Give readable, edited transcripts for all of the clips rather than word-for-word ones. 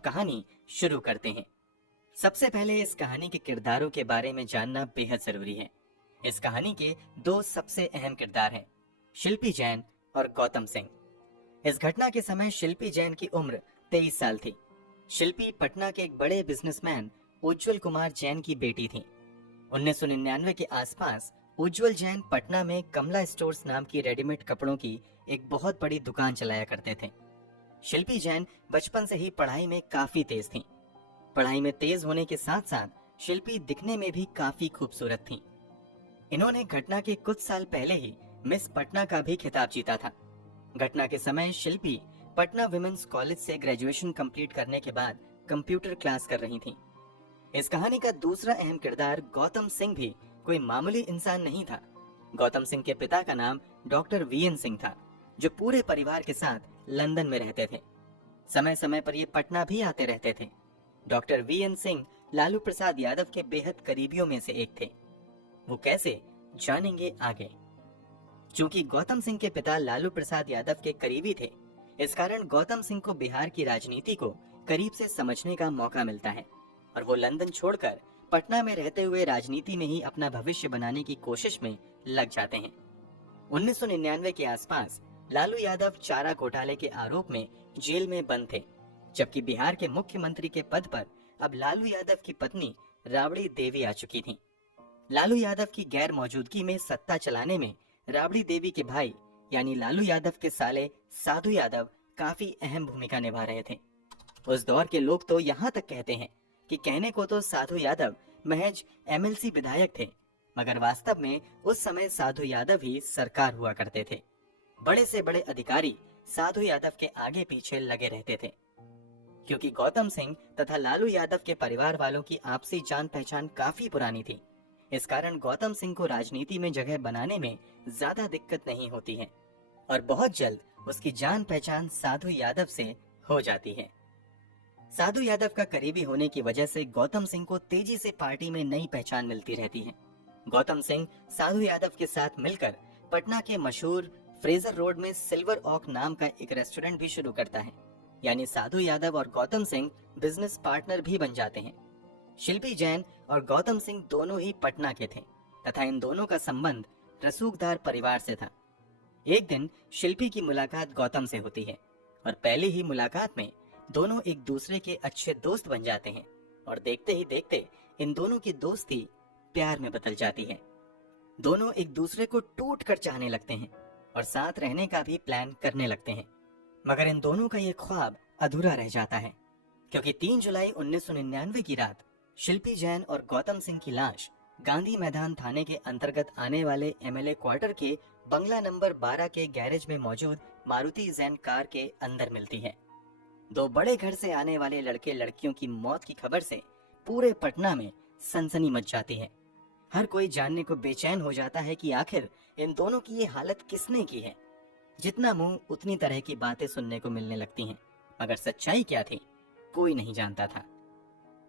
अब कहानी शुरू करते हैं। सबसे पहले इस कहानी के किरदारों के बारे में जानना बेहद जरूरी है। इस कहानी के दो सबसे अहम किरदार हैं, शिल्पी जैन और गौतम सिंह। इस घटना के समय शिल्पी जैन की उम्र 23 साल थी। शिल्पी पटना के एक बड़े बिजनेसमैन उज्जवल कुमार जैन की बेटी थी। 1999 के आसपास उज्जवल जैन पटना में कमला स्टोर्स नाम की रेडीमेड कपड़ों की एक बहुत बड़ी दुकान चलाया करते थे। शिल्पी जैन बचपन से ही पढ़ाई में काफी तेज थीं। पढ़ाई में तेज होने के साथ साथ शिल्पी दिखने में भी काफी खूबसूरत थीं। इन्होंने घटना के कुछ साल पहले ही मिस पटना का भी खिताब जीता था। घटना के समय शिल्पी पटना विमेंस कॉलेज से ग्रेजुएशन कंप्लीट करने के बाद कंप्यूटर क्लास कर रही थीं। इस कहानी का दूसरा अहम किरदार गौतम सिंह भी कोई मामूली इंसान नहीं था। गौतम सिंह के पिता का नाम डॉक्टर वीएन सिंह था, जो पूरे परिवार के साथ लंदन में रहते थे। समय समय पर ये पटना भी आते रहते थे। डॉक्टर वीएन सिंह लालू प्रसाद यादव के बेहद करीबियों में से एक थे। वो कैसे, जानेंगे आगे। चूंकि गौतम सिंह के पिता लालू प्रसाद यादव के करीबी थे, इस कारण गौतम सिंह को बिहार की राजनीति को करीब से समझने का मौका मिलता है और वो लंदन छोड़कर पटना में रहते हुए राजनीति में ही अपना भविष्य बनाने की कोशिश में लग जाते हैं। 1999 के आसपास लालू यादव चारा घोटाले के आरोप में जेल में बंद थे, जबकि बिहार के मुख्यमंत्री के पद पर अब लालू यादव की पत्नी राबड़ी देवी आ चुकी थीं। लालू यादव की गैर मौजूदगी में सत्ता चलाने में राबड़ी देवी के भाई यानी लालू यादव के साले साधु यादव काफी अहम भूमिका निभा रहे थे। उस दौर के लोग तो यहाँ तक कहते हैं कि कहने को तो साधु यादव महज एमएलसी विधायक थे, मगर वास्तव में उस समय साधु यादव ही सरकार हुआ करते थे। बड़े से बड़े अधिकारी साधु यादव के आगे पीछे लगे रहते थे। क्योंकि गौतम सिंह तथा लालू यादव के परिवार वालों की आपसी जान पहचान काफी पुरानी थी, इस कारण गौतम सिंह को राजनीति में जगह बनाने में ज्यादा दिक्कत नहीं होती है और बहुत जल्द उसकी जान पहचान साधु यादव से हो जाती है। साधु यादव का करीबी होने की वजह से गौतम सिंह को तेजी से पार्टी में नई पहचान मिलती रहती है। गौतम सिंह साधु यादव के साथ मिलकर पटना के मशहूर फ्रेजर रोड में सिल्वर ऑक नाम का एक रेस्टोरेंट भी शुरू करता है, यानी साधु यादव और गौतम सिंह बिजनेस पार्टनर भी बन जाते हैं। शिल्पी जैन और गौतम सिंह दोनों ही पटना के थे तथा इन दोनों का संबंध रसूखदार परिवार से था। एक दिन शिल्पी की मुलाकात गौतम से होती है और पहली ही मुलाकात में दोनों एक दूसरे के अच्छे दोस्त बन जाते हैं और देखते ही देखते इन दोनों की दोस्ती प्यार में बदल जाती है। दोनों एक दूसरे को टूट कर चाहने लगते हैं और साथ रहने का भी प्लान करने लगते हैं, मगर इन दोनों का ये ख्वाब अधूरा रह जाता है क्योंकि 3 जुलाई 1999 की रात शिल्पी जैन और गौतम सिंह की लाश गांधी मैदान थाने के अंतर्गत आने वाले एमएलए क्वार्टर के बंगला नंबर 12 के गैरेज में मौजूद मारुति जैन कार के अंदर मिलती है। दो बड़े घर से आने वाले लड़के लड़कियों की मौत की खबर से पूरे पटना में सनसनी मच जाती है। हर कोई जानने को बेचैन हो जाता है कि आखिर इन दोनों की ये हालत किसने की है। जितना मुंह उतनी तरह की बातें सुनने को मिलने लगती हैं, मगर सच्चाई क्या थी कोई नहीं जानता था।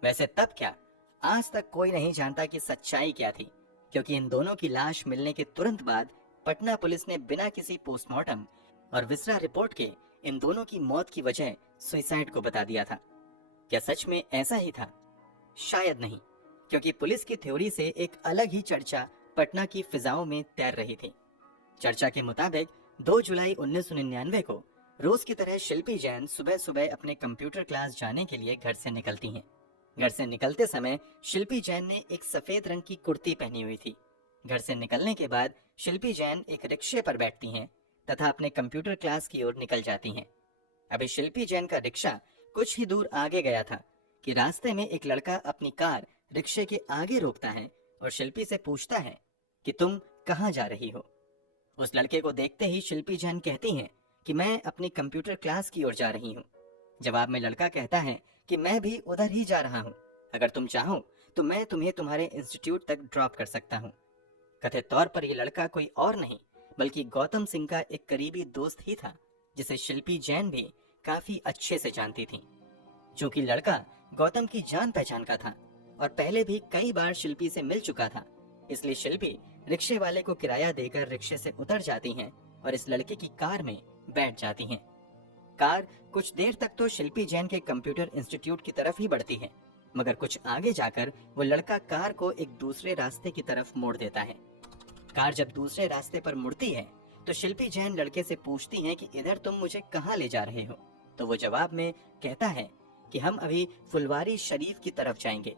वैसे तब क्या, आज तक कोई नहीं जानता कि सच्चाई क्या थी, क्योंकि इन दोनों की लाश मिलने के तुरंत बाद पटना पुलिस ने बिना किसी पोस्टमार्टम और विसरा रिपोर्ट के इन दोनों की मौत की वजह सुसाइड को बता दिया था। क्या सच में ऐसा ही था? शायद नहीं, क्योंकि पुलिस की थ्योरी से एक अलग ही चर्चा पटना की फिजाओं में तैर रही थी। चर्चा के मुताबिक 2 जुलाई 1999 को रोज की तरह शिल्पी जैन सुबह सुबह अपने कंप्यूटर क्लास जाने के लिए घर से निकलती हैं। घर से निकलते समय शिल्पी जैन ने एक सफेद रंग की कुर्ती पहनी हुई थी। घर से निकलने के बाद शिल्पी जैन एक रिक्शे पर बैठती हैं तथा अपने कंप्यूटर क्लास की ओर निकल जाती हैं। अभी शिल्पी जैन का रिक्शा कुछ ही दूर आगे गया था कि रास्ते में एक लड़का अपनी कार रिक्शे के आगे रोकता है और शिल्पी से पूछता है कि तुम कहाँ जा रही हो। उस लड़के को देखते ही शिल्पी जैन कहती हैं कि मैं अपनी कंप्यूटर क्लास की ओर जा रही हूँ। जवाब में लड़का कहता है कि मैं भी उधर ही जा रहा हूँ, अगर तुम चाहो तो मैं तुम्हें तुम्हारे इंस्टीट्यूट तक ड्रॉप कर सकता हूँ। कथित तौर पर यह लड़का कोई और नहीं बल्कि गौतम सिंह का एक करीबी दोस्त ही था, जिसे शिल्पी जैन भी काफी अच्छे से जानती थी। चूंकि लड़का गौतम की जान पहचान का था और पहले भी कई बार शिल्पी से मिल चुका था, इसलिए शिल्पी रिक्शे वाले को किराया देकर रिक्शे से उतर जाती हैं और इस लड़के की कार में बैठ जाती हैं। कार कुछ देर तक तो शिल्पी जैन के कंप्यूटर इंस्टीट्यूट की तरफ ही बढ़ती है, मगर कुछ आगे जाकर वो लड़का कार को एक दूसरे रास्ते की तरफ मोड़ देता है। कार जब दूसरे रास्ते पर मुड़ती है तो शिल्पी जैन लड़के से पूछती हैं कि इधर तुम मुझे कहाँ ले जा रहे हो। तो वो जवाब में कहता है कि हम अभी फुलवारी शरीफ की तरफ जाएंगे,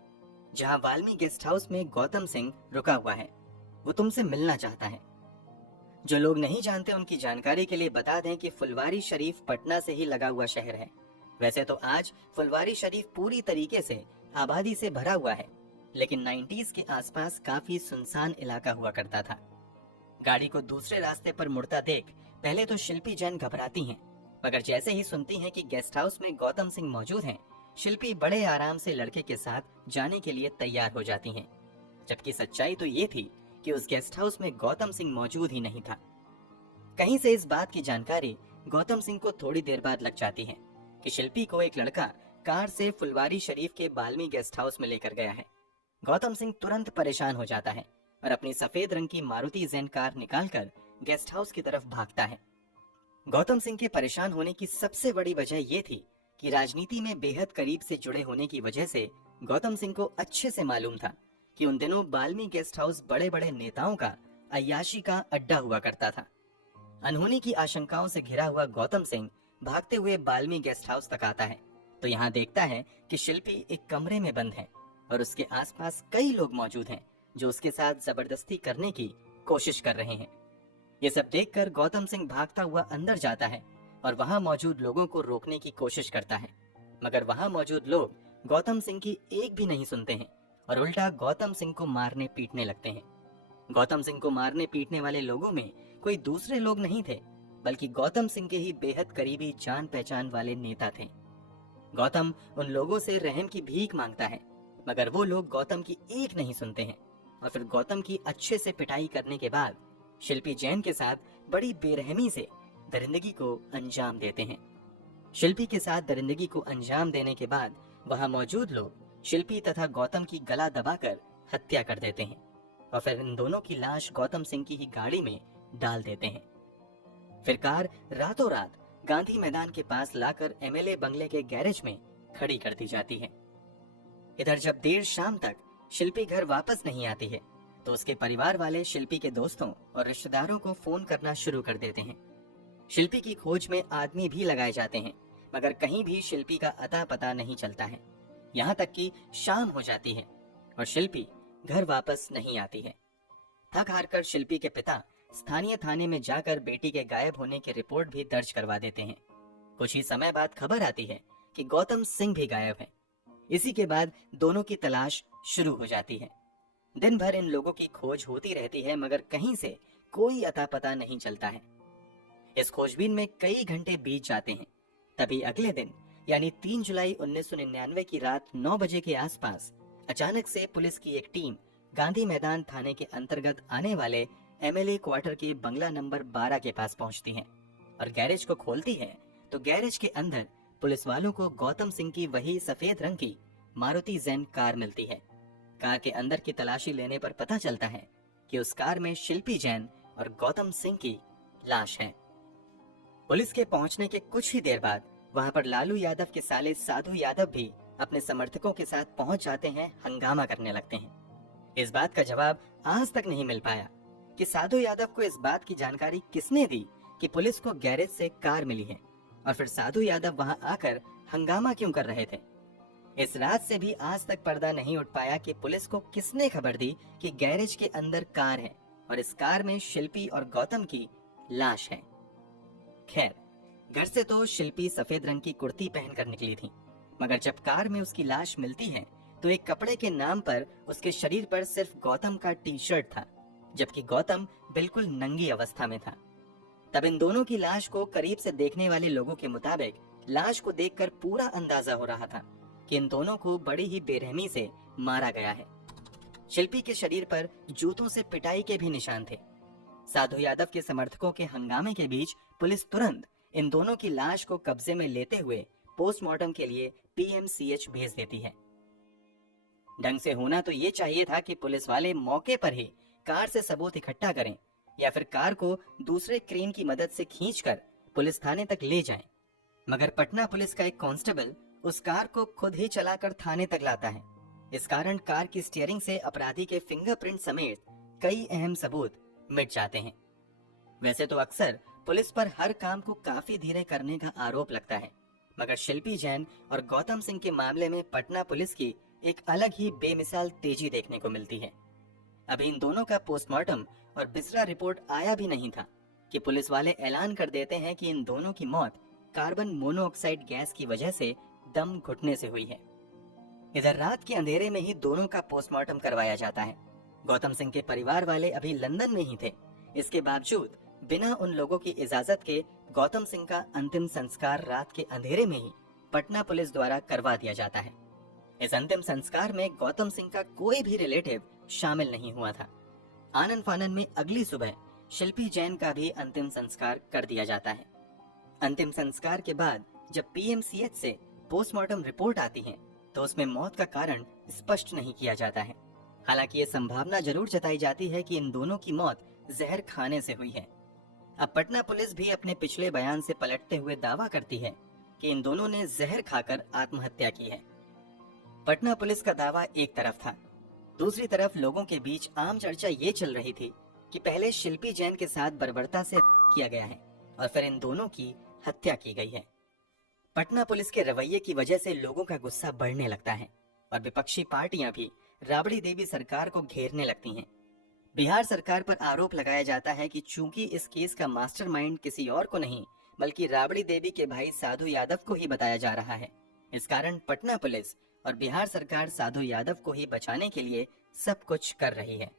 जहाँ वाल्मी गेस्ट हाउस में गौतम सिंह रुका हुआ है। वो तुमसे मिलना चाहता है। जो लोग नहीं जानते उनकी जानकारी के लिए बता दें कि फुलवारी शरीफ पटना से ही लगा हुआ शहर है। वैसे तो आज फुलवारी शरीफ पूरी तरीके से आबादी से भरा हुआ है, लेकिन 90s के आसपास काफी सुनसान इलाका हुआ करता था। गाड़ी को दूसरे रास्ते पर मुड़ता देख पहले तो शिल्पी जैन घबराती हैं, मगर जैसे ही सुनती हैं कि गेस्ट हाउस में गौतम सिंह मौजूद हैं, शिल्पी बड़े आराम से लड़के के साथ जाने के लिए तैयार हो जाती हैं। जबकि सच्चाई तो ये थी कि उस गेस्ट हाउस में गौतम सिंह मौजूद ही नहीं था। कहीं से इस बात की जानकारी गौतम सिंह को थोड़ी देर बाद लग जाती है कि शिल्पी को एक लड़का कार से फुलवारी शरीफ के बाल्मी गेस्ट हाउस में लेकर गया है। गौतम सिंह तुरंत परेशान हो जाता है और अपनी सफेद रंग की मारुति जैन कार निकालकर गेस्ट हाउस की तरफ भागता है। गौतम सिंह के परेशान होने की सबसे बड़ी वजह ये थी कि राजनीति में बेहद करीब से जुड़े होने की वजह से गौतम सिंह को अच्छे से मालूम था कि उन दिनों बाल्मी गेस्ट हाउस बड़े बड़े नेताओं का अय्याशी का अड्डा हुआ करता था। अनहोनी की आशंकाओं से घिरा हुआ गौतम सिंह भागते हुए बाल्मी गेस्ट हाउस तक आता है तो यहाँ देखता है कि शिल्पी एक कमरे में बंद है और उसके आसपास कई लोग मौजूद हैं जो उसके साथ जबरदस्ती करने की कोशिश कर रहे हैं। ये सब देखकर गौतम सिंह भागता हुआ अंदर जाता है और वहां मौजूद लोगों को रोकने की कोशिश करता है, मगर वहां मौजूद लोग गौतम सिंह की एक भी नहीं सुनते हैं और उल्टा गौतम सिंह को मारने पीटने लगते हैं। गौतम सिंह को मारने पीटने वाले लोगों में कोई दूसरे लोग नहीं थे, बल्कि गौतम सिंह के ही बेहद करीबी जान पहचान वाले नेता थे। गौतम उन लोगों से रहम की भीख मांगता है, मगर वो लोग गौतम की एक नहीं सुनते हैं और फिर गौतम की अच्छे से पिटाई करने के बाद शिल्पी जैन के साथ बड़ी बेरहमी से दरिंदगी को अंजाम देते हैं। शिल्पी के साथ दरिंदगी को अंजाम देने के बाद वहां मौजूद लोग शिल्पी तथा गौतम की गला दबाकर हत्या कर देते हैं और फिर इन दोनों की लाश गौतम सिंह की ही गाड़ी में डाल देते हैं। फिर कार रातों रात गांधी मैदान के पास लाकर एमएलए बंगले के गैरेज में खड़ी कर दी जाती है। इधर जब देर शाम तक शिल्पी घर वापस नहीं आती है तो उसके परिवार वाले शिल्पी के दोस्तों और रिश्तेदारों को फोन करना शुरू कर देते हैं। शिल्पी की खोज में आदमी भी लगाए जाते हैं, मगर कहीं भी शिल्पी का अता पता नहीं चलता है। यहाँ तक कि शाम हो जाती है और शिल्पी घर वापस नहीं आती है। थक हार कर शिल्पी के पिता स्थानीय थाने में जाकर बेटी के गायब होने की रिपोर्ट भी दर्ज करवा देते हैं। कुछ ही समय बाद खबर आती है कि गौतम सिंह भी गायब है। इसी के बाद दोनों की तलाश शुरू हो जाती है। दिन भर इन लोगों की खोज होती रहती है, मगर कहीं से कोई अता पता नहीं चलता है। इस खोजबीन में कई घंटे बीत जाते हैं। तभी अगले दिन यानी 3 जुलाई 1999 की रात 9 बजे के आसपास अचानक से पुलिस की एक टीम गांधी मैदान थाने के अंतर्गत आने वाले एमएलए क्वार्टर के बंगला नंबर 12 के पास पहुंचती है और गैरेज को खोलती है तो गैरेज के अंदर पुलिस वालों को गौतम सिंह की वही सफेद रंग की मारुति जैन कार मिलती है। कार के अंदर की तलाशी लेने पर पता चलता है कि उस कार में शिल्पी जैन और गौतम सिंह की लाश है। पुलिस के पहुंचने के कुछ ही देर बाद वहां पर लालू यादव के साले साधु यादव भी अपने समर्थकों के साथ पहुंच जाते हैं, हंगामा करने लगते हैं। इस बात का जवाब आज तक नहीं मिल पाया कि साधु यादव को इस बात की जानकारी किसने दी कि पुलिस को गैरेज से कार मिली है और फिर साधु यादव वहां आकर हंगामा क्यों कर रहे थे। इस रात से भी आज तक पर्दा नहीं उठ पाया कि पुलिस को किसने खबर दी कि गैरेज के अंदर कार है और इस कार में शिल्पी और गौतम की लाश है। खैर, घर से तो शिल्पी सफेद रंग की कुर्ती पहनकर निकली थी, मगर जब कार में उसकी लाश मिलती है तो एक कपड़े के नाम पर उसके शरीर पर सिर्फ गौतम का टी शर्ट था, जबकि गौतम बिल्कुल नंगी अवस्था में था। तब इन दोनों की लाश को करीब से देखने वाले लोगों के मुताबिक लाश को देखकर पूरा अंदाजा हो रहा था कि इन दोनों को बड़ी ही बेरहमी से मारा गया है। शिल्पी के शरीर पर जूतों से पिटाई के भी निशान थे। साधु यादव के समर्थकों के हंगामे के बीच पुलिस तुरंत इन दोनों की लाश को कब्जे में लेते हुए पोस्टमार्टम के लिए पीएमसीएच भेज देती है। ढंग से होना तो ये चाहिए था कि पुलिस वाले मौके पर ही कार से सबूत इकट्ठा करें या फिर कार को दूसरे क्रेन की मदद से खींचकर पुलिस थाने तक ले जाएं। मगर पटना पुलिस का एक कांस्टेबल उस कार को खुद ही चलाकर थाने तक लाता है। इस कारण कार की स्टीयरिंग से अपराधी के फिंगरप्रिंट समेत कई अहम सबूत मिट जाते हैं। वैसे तो अक्सर पुलिस पर हर काम को काफी धीरे करने का आरोप लगता है, मगर शिल्पी जैन और गौतम सिंह के मामले में पटना पुलिस की एक अलग ही बेमिसाल तेजी देखने को मिलती है। अभी इन दोनों का पोस्टमार्टम और बिस्रा रिपोर्ट आया भी नहीं था कि पुलिस वाले ऐलान कर देते हैं कि इन दोनों की मौत कार्बन मोनोऑक्साइड गैस की वजह से दम घुटने से हुई है। इधर रात के अंधेरे में ही दोनों का पोस्टमार्टम करवाया जाता है। गौतम सिंह के परिवार वाले अभी लंदन में ही थे। इसके बावजूद बिना उन लोगों की इजाजत के गौतम सिंह का अंतिम संस्कार रात के अंधेरे में ही पटना पुलिस द्वारा करवा दिया जाता है। इस अंतिम संस्कार में गौतम सिंह का कोई भी रिलेटिव शामिल नहीं हुआ था। आनन फानन में अगली सुबह शिल्पी जैन का भी अंतिम संस्कार कर दिया जाता है। अंतिम संस्कार के बाद जब पीएमसीएच से पोस्टमार्टम रिपोर्ट आती है तो उसमें मौत का कारण स्पष्ट नहीं किया जाता है। हालांकि ये संभावना जरूर जताई जाती है कि इन दोनों की मौत जहर खाने से हुई है। अब पटना पुलिस भी अपने पिछले बयान से पलटते हुए दावा करती है कि इन दोनों ने जहर खाकर आत्महत्या की है। पटना पुलिस का दावा एक तरफ था, दूसरी तरफ लोगों के बीच आम चर्चा ये चल रही थी कि पहले शिल्पी जैन के साथ बर्बरता से किया गया है और फिर इन दोनों की हत्या की गई है। पटना पुलिस के रवैये की वजह से लोगों का गुस्सा बढ़ने लगता है और विपक्षी पार्टियां भी राबड़ी देवी सरकार को घेरने लगती हैं। बिहार सरकार पर आरोप लगाया जाता है कि चूंकि इस केस का मास्टरमाइंड किसी और को नहीं बल्कि राबड़ी देवी के भाई साधु यादव को ही बताया जा रहा है, इस कारण पटना पुलिस और बिहार सरकार साधु यादव को ही बचाने के लिए सब कुछ कर रही है।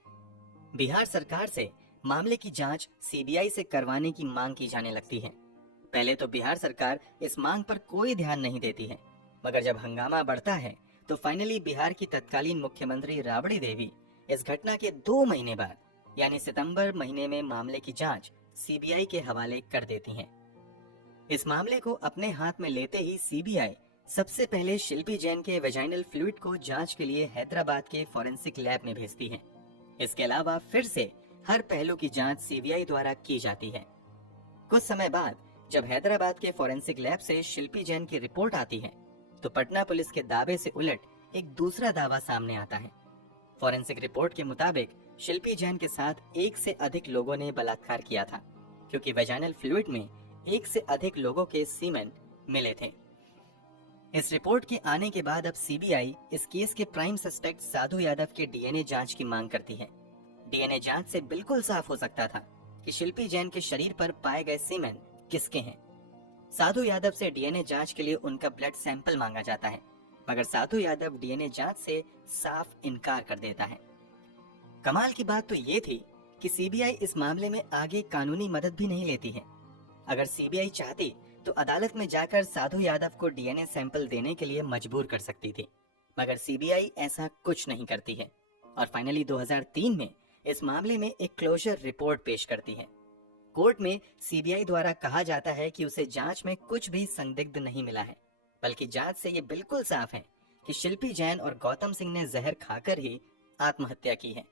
बिहार सरकार से मामले की जांच सीबीआई से करवाने की मांग की जाने लगती है। पहले तो बिहार सरकार इस मांग पर कोई ध्यान नहीं देती है, मगर जब हंगामा बढ़ता है तो फाइनली बिहार की तत्कालीन मुख्यमंत्री राबड़ी देवी इस घटना के 2 महीने बाद यानी सितंबर महीने में मामले की जांच सीबीआई के हवाले कर देती हैं। इस मामले को अपने हाथ में लेते ही सीबीआई सबसे पहले शिल्पी जैन के वेजाइनल फ्लूइड को जांच के लिए हैदराबाद के फॉरेंसिक लैब में भेजती है। इसके अलावा फिर से हर पहलू की जांच सीबीआई द्वारा की जाती है। कुछ समय बाद जब हैदराबाद के फॉरेंसिक लैब से शिल्पी जैन की रिपोर्ट आती है तो पटना पुलिस के दावे से उलट एक दूसरा दावा सामने आता है। फॉरेंसिक रिपोर्ट के मुताबिक शिल्पी जैन के साथ 1 से अधिक लोगों ने बलात्कार किया था, क्योंकि वेजाइनल फ्लूइड में 1 से अधिक लोगों के सीमेन मिले थे। इस रिपोर्ट के आने के बाद अब सीबीआई इस केस के प्राइम सस्पेक्ट साधु यादव के डीएनए जांच की मांग करती है। डीएनए जांच से बिल्कुल साफ हो सकता था कि शिल्पी जैन के शरीर पर पाए गए सीमेन किसके हैं। साधु यादव से डीएनए जांच के लिए उनका ब्लड सैंपल मांगा जाता है, मगर साधु यादव डीएनए जांच से साफ इनकार कर देता है। कमाल की बात तो ये थी कि सीबीआई इस मामले में आगे कानूनी मदद भी नहीं लेती है। अगर सीबीआई चाहती तो अदालत में जाकर साधु यादव को डीएनए सैंपल देने के लिए मजबूर कर सकती थी, मगर सीबीआई ऐसा कुछ नहीं करती है और फाइनली 2003 में इस मामले में एक क्लोजर रिपोर्ट पेश करती है। कोर्ट में सीबीआई द्वारा कहा जाता है कि उसे जांच में कुछ भी संदिग्ध नहीं मिला है, बल्कि जांच से ये बिल्कुल साफ है कि शिल्पी जैन और गौतम सिंह ने जहर खाकर ही आत्महत्या की है।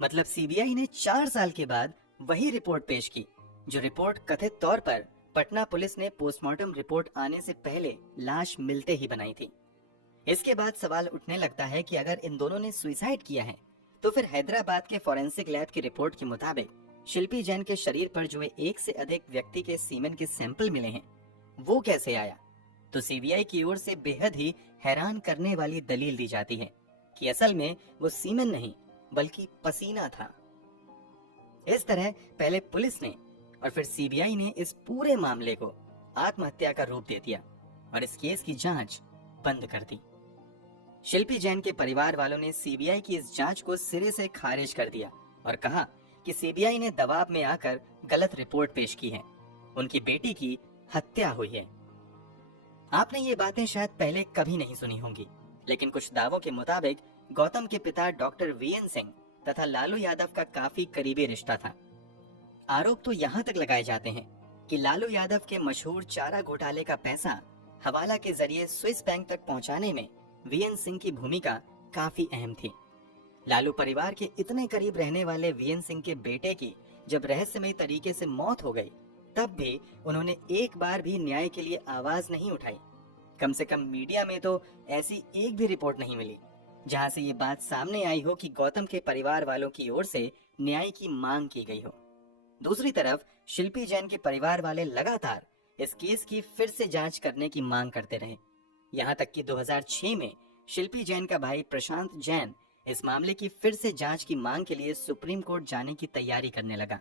मतलब सीबीआई ने 4 साल के बाद वही रिपोर्ट पेश की जो रिपोर्ट कथित तौर पर पटना पुलिस ने पोस्टमार्टम रिपोर्ट आने से पहले लाश मिलते ही बनाई थी। इसके बाद सवाल उठने लगता है कि अगर इन दोनों ने सुसाइड किया है तो फिर हैदराबाद के फॉरेंसिक लैब की रिपोर्ट के मुताबिक शिल्पी जैन के शरीर पर जो 1 से अधिक व्यक्ति के सीमेन के सैंपल मिले हैं वो कैसे आया। तो सीबीआई की ओर से बेहद ही हैरान करने वाली दलील दी जाती है कि असल में वो सीमेन नहीं बल्कि पसीना था। इस तरह पहले पुलिस ने और फिर सीबीआई ने इस पूरे मामले को आत्महत्या का रूप दे दिया और इस केस की जांच बंद कर दी। शिल्पी जैन के परिवार वालों ने सीबीआई की इस जांच को सिरे से खारिज कर दिया और कहा कि सीबीआई ने दबाव में आकर गलत रिपोर्ट पेश की है, उनकी बेटी की हत्या हुई है। आपने ये बातें शायद पहले कभी नहीं सुनी होंगी, लेकिन कुछ दावों के मुताबिक गौतम के पिता डॉक्टर वीएन सिंह तथा लालू यादव का काफी करीबी रिश्ता था। आरोप तो यहाँ तक लगाए जाते हैं कि लालू यादव के मशहूर चारा घोटाले का पैसा हवाला के जरिए स्विस बैंक तक पहुंचाने में वीएन सिंह की भूमिका काफी अहम थी। लालू परिवार के इतने करीब रहने वाले वीएन सिंह के बेटे की जब रहस्यमय तरीके से मौत हो गई तब भी उन्होंने एक बार भी न्याय के लिए आवाज नहीं उठाई। कम से कम मीडिया में तो ऐसी एक भी रिपोर्ट नहीं मिली जहां से ये बात सामने आई हो कि गौतम के परिवार वालों की ओर से न्याय की मांग की गई हो। दूसरी तरफ शिल्पी जैन के परिवार वाले लगातार इस केस की फिर से जांच करने की मांग करते रहे। यहाँ तक कि 2006 में शिल्पी जैन का भाई प्रशांत जैन इस मामले की फिर से जांच की मांग के लिए सुप्रीम कोर्ट जाने की तैयारी करने लगा।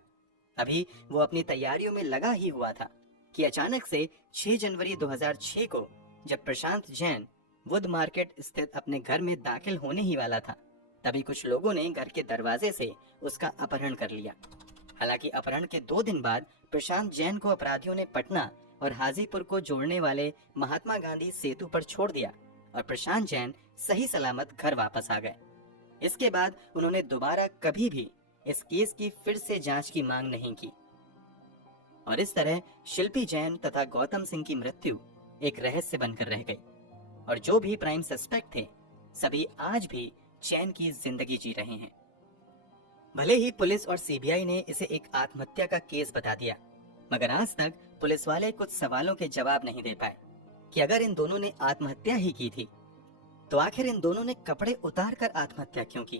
अभी वो अपनी तैयारियों में लगा ही हुआ था कि अचानक से 6 जनवरी 2006 को जब प्रशांत जैन वुड मार्केट स्थित अपने घर में दाखिल होने ही वाला था, तभी कुछ लोगों ने घर के दरवाजे से उसका अपहरण कर लिया। हालांकि अपहरण के 2 दिन बाद प्रशांत जैन को अपराधियों ने पटना और हाजीपुर को जोड़ने वाले महात्मा गांधी सेतु पर छोड़ दिया और प्रशांत जैन सही सलामत घर वापस आ गए। इसके बाद उन्होंने दोबारा कभी भी इस केस की फिर से जांच की मांग नहीं की और इस तरह शिल्पी जैन तथा गौतम सिंह की मृत्यु एक रहस्य बनकर रह गई और जो भी प्राइम सस्पेक्ट थे सभी आज भी चैन की जिंदगी जी रहे हैं। भले ही पुलिस और सीबीआई ने इसे एक आत्महत्या का केस बता दिया, मगर आज तक पुलिस वाले कुछ सवालों के जवाब नहीं दे पाए कि अगर इन दोनों ने आत्महत्या ही की थी तो आखिर इन दोनों ने कपड़े उतार कर आत्महत्या क्यों की?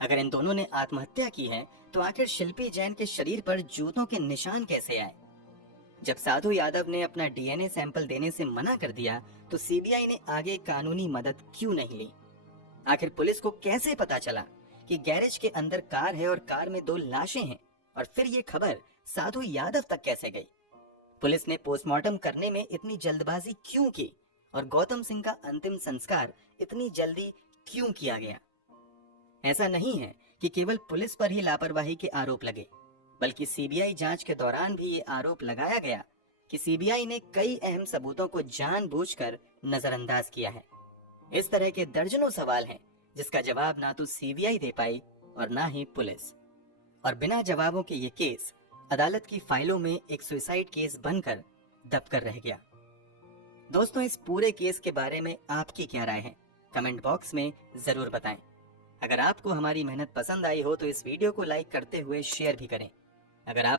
अगर इन दोनों ने आत्महत्या की है तो आखिर शिल्पी जैन के शरीर पर जूतों के निशान कैसे आए? जब साधु यादव ने अपना डीएनए सैंपल देने से मना कर दिया तो सीबीआई ने आगे कानूनी मदद क्यों नहीं ली? आखिर पुलिस को कैसे पता चला कि गैरेज के अंदर कार है और कार में 2 लाशें हैं और फिर ये खबर साधु यादव तक कैसे गई? पुलिस ने पोस्टमार्टम करने में इतनी जल्दबाजी क्यों की और गौतम सिंह का अंतिम संस्कार इतनी जल्दी क्यों किया गया? ऐसा नहीं है कि केवल पुलिस पर ही लापरवाही के आरोप लगे, बल्कि सीबीआई जांच के दौरान भी ये आरोप लगाया गया कि सीबीआई ने कई अहम सबूतों को जानबूझकर नजरअंदाज किया है। इस तरह के दर्जनों सवाल हैं जिसका जवाब ना तो सीबीआई दे पाई और ना ही पुलिस, और बिना जवाबों के ये केस अदालत की फाइलों में एक सुसाइड केस बनकर दबकर रह गया। दोस्तों, इस पूरे केस के बारे में आपकी क्या राय है? कमेंट बॉक्स में जरूर बताएं। अगर आपको हमारी मेहनत पसंद आई हो तो इस वीडियो को लाइक करते हुए शेयर भी करें। अगर आप